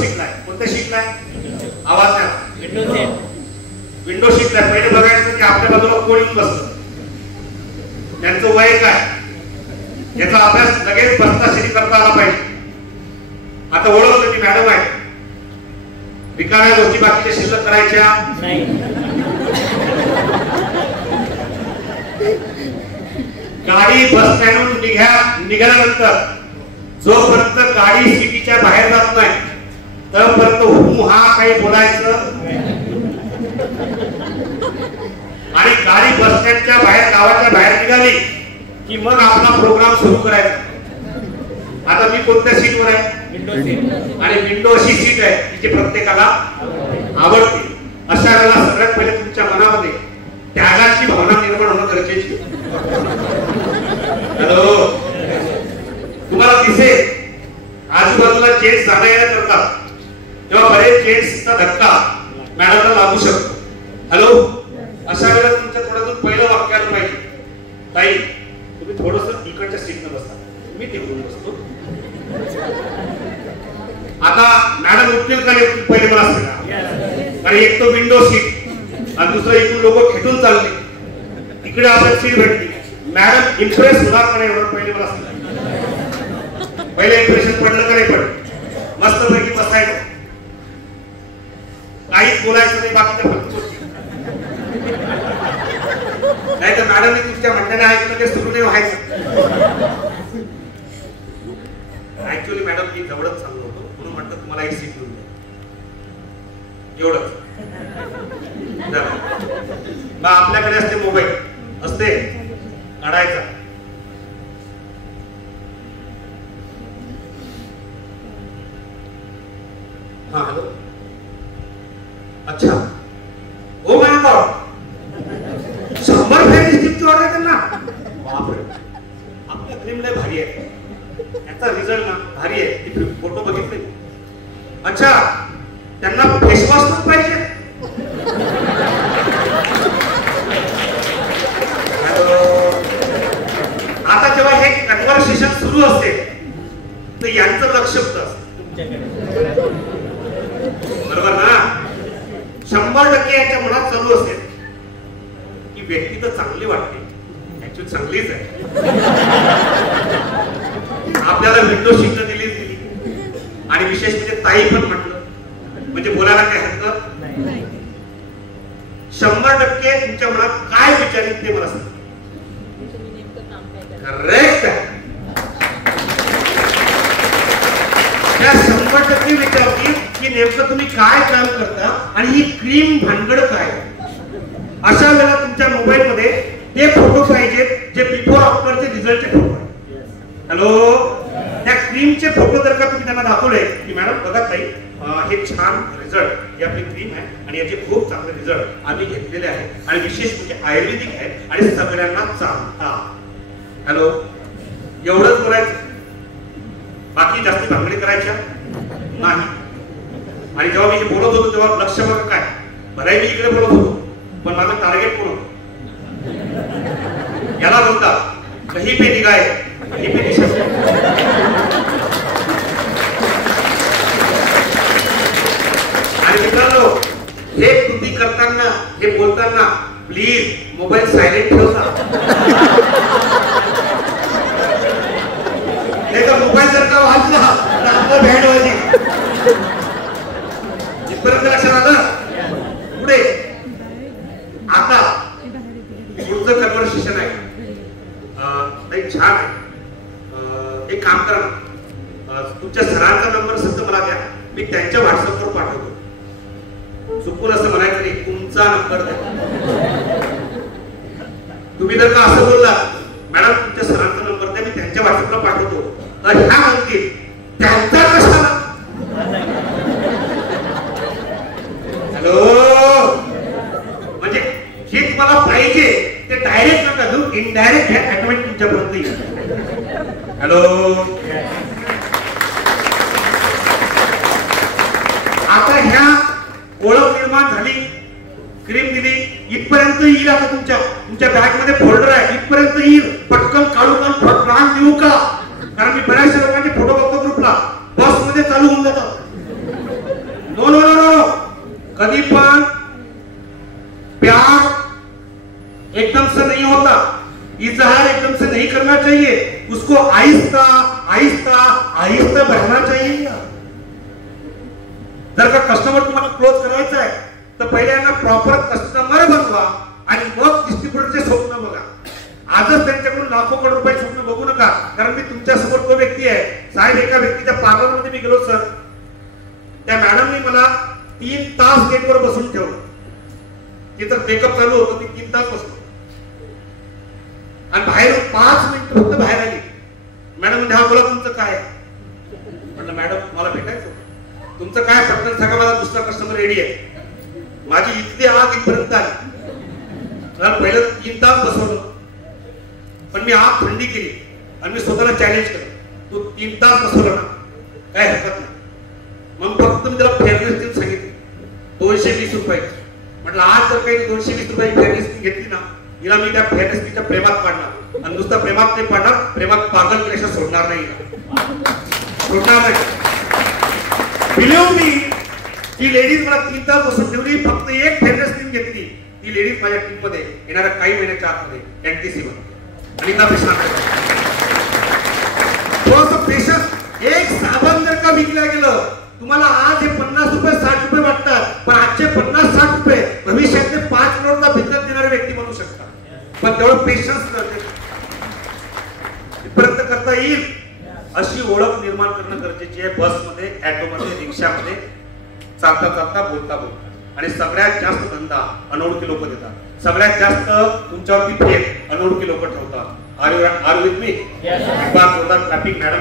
सीटला आहे. कोणत्या सीटला आहे? आवाज नाही. विंडो सीटला. पहिले बघायचं की आपल्या बाजूला कोण येऊन बसतं, त्यांचं वय काय, याचा अभ्यास लगेच बसताशिरी करता आला पाहिजे. आता ओळखलं की मॅडम आहे, रिकाम्या गोष्टी बाकीच्या शिल्लक करायच्या नाही. गाडी बस स्टँडवरून निघाल्यानंतर जोपर्यंत गाडी सिटीच्या बाहेर जात नाही तोपर्यंत हू हा काही बोलायचं. आणि गाडी बस स्टँडच्या बाहेर, गावाच्या बाहेर निघाली की मग आपला प्रोग्राम सुरू करायचा. आता मी कोणत्या सीटवर आहे? Window seat. आणि विंडो अशी सीट आहे तिची प्रत्येकाला आवडते. अशा वेळेला सगळ्यात पहिले तुमच्या मनामध्ये त्यागाची भावना निर्माण होणं गरजेची. हॅलो, तुम्हाला दिसेल आजूबाजूला जेंट्स जाण्या येण्या करतात तेव्हा बरेच जेंट्सचा धक्का मॅडमला लागू शकतो. हॅलो, अशा वेळेला तुमच्या थोडं पहिलं वाक्य आलं पाहिजे, ताई तुम्ही थोडंसं इकडच्या सीटनं बसा, मी तिकडून बसतो. आता मॅडम उठतील का नाही पहिले मला सांगा. कारण एक तो विंडो सीट आणि दुसरं इकडून लोक खेटून चालले, इकडे आपण सीट भेटली. मॅडम इम्प्रेस होणार का नाही एवढं पहिले मला सांगा. पहिले इम्प्रेशन पडलं का नाही पडलं? मस्त पैकी बसायचं, काहीच बोलायचं नाही, बाकीच्या फक्त नाही तर मॅडमने तुमच्या म्हणण्याने ऐकलं ते सुरू नाही व्हायचं. ऍक्च्युअली मॅडम मी जवळच चाललो होतो म्हणून म्हटलं तुम्हाला एक सीट देऊन द्या एवढंच. मग आपल्याकडे असते मोबाईल, असते काढायचा. हा हॅलो, अच्छा, ओ माय गॉड, 100 फॅन स्टिपची ऑर्डर आहे त्यांना. बापरे, आपल्या क्रीम लय भारी आहे, याचा रिझल्ट ना भारी आहे. ती फोटो बघितले. अच्छा, त्यांना फेसवॉश पण पाहिजे. आता जेव्हा हे कन्व्हर्सेशन सुरू असते तर यांचं लक्ष होतं बरोबर ना. 100% याच्या मनात चालू असेल की व्यक्ती तर चांगली वाटते, ऍक्च्युअली चांगलीच आहे, आपल्याला विंडो सीट दिलीच दिली. आणि विशेष म्हणजे ताई पण म्हटलं म्हणजे बोलायला काही हरकत नाही. 100% तुमच्या मनात काय विचारित ते मला सांगा. करेक्ट. त्या 100% विचारतील की नेमकं तुम्ही काय काम करता आणि ही क्रीम भानगड काय. अशा वेळेला तुमच्या मोबाईल मध्ये ते फोटो पाहिजेत जे बिफोर आफ्टरचे रिझल्टचे फोटो आहेत. हॅलो, त्या क्रीमचे फोटो जर का तुम्ही त्यांना दाखवले की मॅडम बघा ताई हे छान रिझल्ट, ही आपली क्रीम आहे आणि याचे खूप चांगले रिझल्ट आम्ही घेतलेले आहेत आणि विशेष म्हणजे आयुर्वेदिक आहे आणि सगळ्यांना चालतात. हॅलो, एवढंच बोलायचं, बाकी जास्त भांगडी करायच्या नाही. आणि जेव्हा मी हे बोलत होतो तेव्हा लक्ष बघा काय, भराई मी इकडे बोलत होतो पण माझं टार्गेट कोण होतं? याला बोलतात कहीं पे निगाहे कहीं पे निशान. आणि मित्रांनो, हे कृती करताना, हे बोलताना प्लीज मोबाईल सायलेंट ठेवा. नाही तर मोबाईल जर का वाजला तर आपलं बँड वाजली. इथपर्यंत लक्षात आलं? पुढे आता पुढचं कन्व्हर्सेशन आहे, एक छान आहे. एक काम करा ना, तुमच्या सरांचा नंबर सध्या मला द्या, मी त्यांच्या व्हॉट्सअपवर पाठवतो. चुकून असं म्हणायचं नाही तुमचा नंबर द्या. तुम्ही जर का असं बोलला मॅडम तुमच्या सरांचा नंबर द्या, मी त्यांच्या व्हॉट्सअपला पाठवतो, तर ह्या म्हणतील त्यांचा कशाला. हॅलो, म्हणजे जे तुम्हाला पाहिजे ते डायरेक्ट नका देऊ, इनडायरेक्ट घ्या, ऑटोमॅटिक तुमच्यापर्यंत येईल. हॅलो, आता ह्या ओळख निर्माण झाली, क्रीम दिली, इथपर्यंत येईल. आता तुमच्या बॅग मध्ये फोल्डर आहे, इथपर्यंत येईल. पटकन काढून प्लान देऊ का? कारण मी बऱ्याचशा लोकांचे फोटो बघतो ग्रुपला, बस मध्ये चालू होऊन जातात. आहिस्ता आहिस्ता आहिस्ता बढ़ना चाहिए। जर का कस्टमर तुम्हाला क्लोज करायचं आहे तर पहिले यांना प्रॉपर कस्टमर बनवा आणि मग डिस्ट्रीब्युटरचे स्वप्न बघा। आजच त्यांच्याकडून लाखो करोड रुपये स्वप्न बघू नका, कारण मी तुमच्या समोर तो व्यक्ती आहे साहेब। एका व्यक्तीच्या पार्लरमध्ये मी गेलो सर, त्या मॅडमनी मला 3 तास गेटवर बसून ठेवलं। तिथं मेकअप चालू होतं, मी 3 तास बसलो आणि बाहेर 5 मिनिटं फक्त बाहेर आली। मॅडम म्हणजे हा बोला तुमचं काय? म्हटलं मॅडम मला भेटायचं होतं। तुमचं काय पटकन सांगा, मला दुसरा कस्टमर रेडी आहे। माझी इथली आग इथपर्यंत आली। पहिलं 3 तास बसवलं, पण मी आग थंडी केली आणि मी स्वतःला चॅलेंज केलं, तू 3 तास बसवलं ना काय हरकत नाही। मग फक्त मी त्याला फेअरनेस स्कीम सांगितली 220 रुपये। म्हटलं आज जर काही 220 रुपये फेअरनेस स्कीम घेतली ना, हिला मी त्या फेअरनेस स्कीमच्या प्रेमात पाडणार आणि नुसतं प्रेमात नाही पाडणार, प्रेमात पागल केल्याशिवाय सोडणार नाही, सोडणार नाही। बिलीव्ह मी, ती लेडीज मला 3 तास बसून ठेवली, फक्त एक फेअरनेस स्कीम घेतली। ती लेडीज माझ्या टीम मध्ये येणाऱ्या काही महिन्याच्या आतमध्ये एनटीसी मध्ये आणि का थोडंसं पेशन्स। एक साबण जर का विकल्या गेलं, तुम्हाला आज हे 50 रुपये 60 रुपये वाटतात, पण आजचे 50-60 रुपये भविष्यातले 5 करोडचा बिझनेस देणारे व्यक्ती बनू शकतात। पण तेवढं पेशन्स इथपर्यंत करता येईल अशी ओळख निर्माण करणं गरजेची आहे। बसमध्ये, ऑटोमध्ये, रिक्षामध्ये, चालता चालता, बोलता बोलता। आणि सगळ्यात जास्त धंदा अनोळखी लोक देतात, सगळ्यात जास्त तुमच्यावरती फेक अनोळखी लोक ठेवतात। Are you with me? एक बार जोरदार क्लॅपिंग मॅडम।